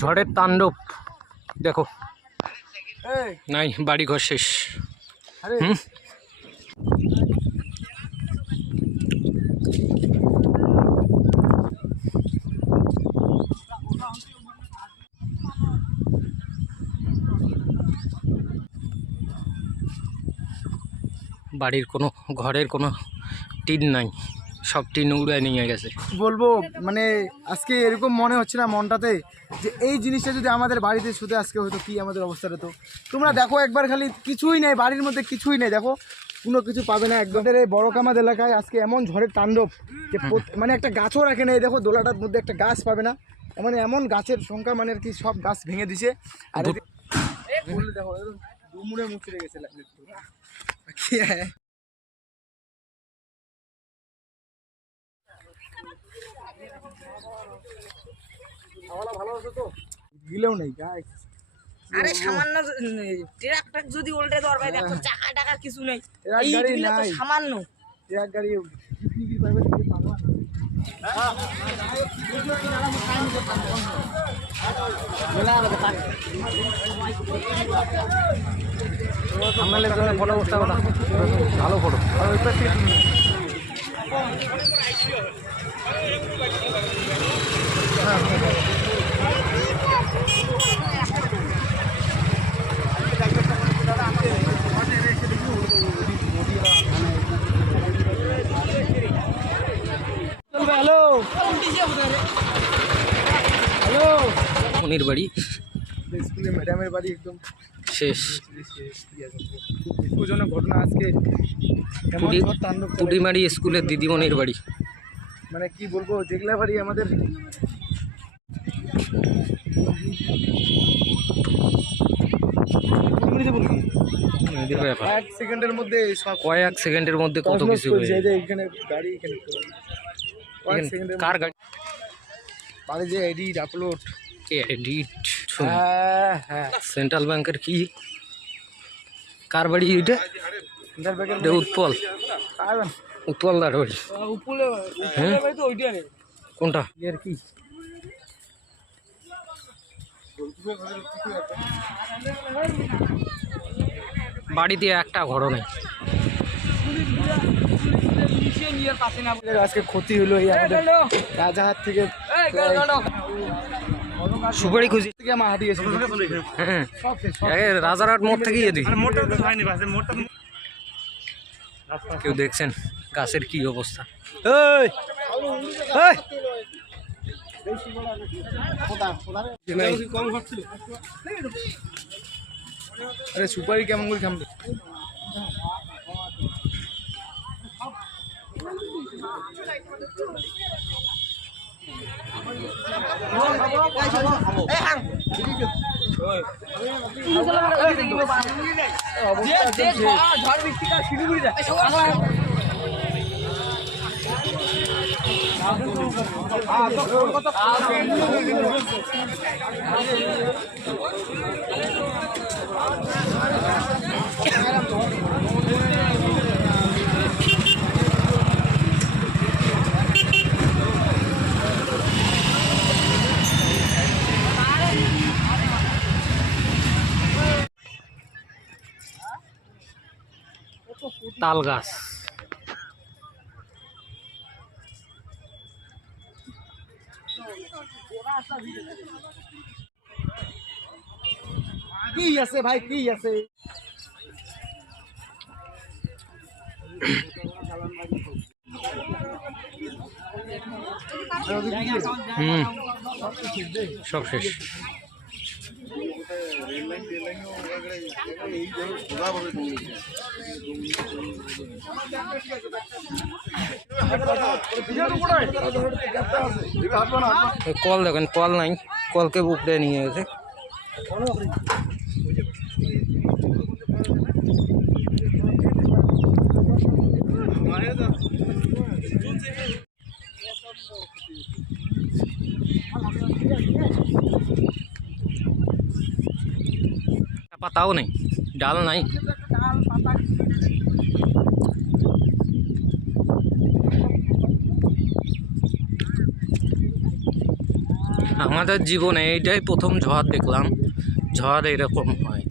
ঝড়ের তাণ্ডব। দেখো। নাই বাড়ি ঘর শেষ হুম? বাড়ির কোনো ঘরের কোনো টিন নাই। সব টিন উড়ে নিয়ে গেছে। বলব মানে আজকে এরকম মনে হচ্ছে না মনটাতে যে এই জিনিসটা যদি আমাদের বাড়িতে শুধু আজকে হতো কি আমাদের অবস্থা হতো? তোমরা দেখো একবার খালি কিছুই নেই বাড়ির মধ্যে কিছুই নেই দেখো। কোনো কিছু পাবে না একদম। এই বড় কামাদ এলাকায় আজকে এমন ঝড়ের তাণ্ডব যে মানে একটা গাছও রাখে না এই দেখো দোলাটার মধ্যে একটা গাছ পাবে না। মানে এমন গাছের সংখ্যা মানে আর কি সব গাছ ভেঙে দিছে। আর দেখো দুমুড়ে মুচড়ে গেছে লাগলে কি হ্যাঁ ভালো আছে তো? গিলেও নেই গাই আরে সামান্য ট্রাক ট্রাক যদি উল্টে দরবাই দেখো চাকা টাকা কিছু নেই। ট্রাক এই গাড়ি নাই। সামান্য। এক গাড়ি পাবে? আমাদের জন্য ফটো করতে হবে ভালো ফটো আর ওই পাশে তুমি হ্যালো মনির বাড়ি। স্কুলে ম্যাডামের বাড়ি একদম। শেষ। দুঃখজনক ঘটনা আজকে। পুটিমারি স্কুলের দিদিমণির বাড়ি। মানে কি বলব যেগুলা বাড়ি আমাদের এক সেকেন্ডের মধ্যে সব কয়েক সেকেন্ডের মধ্যে কত কিছু গাড়ি এখানে কয়েক এখানে সেকেন্ডের কার গাড়ি বাড়ি যে এডিট আপলোড এডিট সেন্ট্রাল ব্যাংকের কি? কার বাড়ি এটা? উৎপল। উৎপল দার বাড়ি। হ্যাঁ? কোনটা? এর কি? বাড়িতে একটা ঘরও নেই। আজকে ক্ষতি হলো এই আমাদের রাজাহাট থেকে সুপারি খুঁজি থেকে আমার হ্যাঁ শেষ, সব রাজারহাট মোড় থেকে ইয়ে দিই কেউ দেখছেন গাছের কি অবস্থা? আরে সুপারি কেমন করে খামবে ঝড় বৃষ্টিটা শিলিগুড়ি যায় তাল গাছ কি আছে ভাই কি আছে? হুম সব শেষ। কল দেখেন কল নাই কলকে উপরে নিয়ে গেছে পাতাও নেই ডাল নাই। আমাদের জীবনে এইটাই প্রথম ঝড় দেখলাম ঝড় এরকম হয়।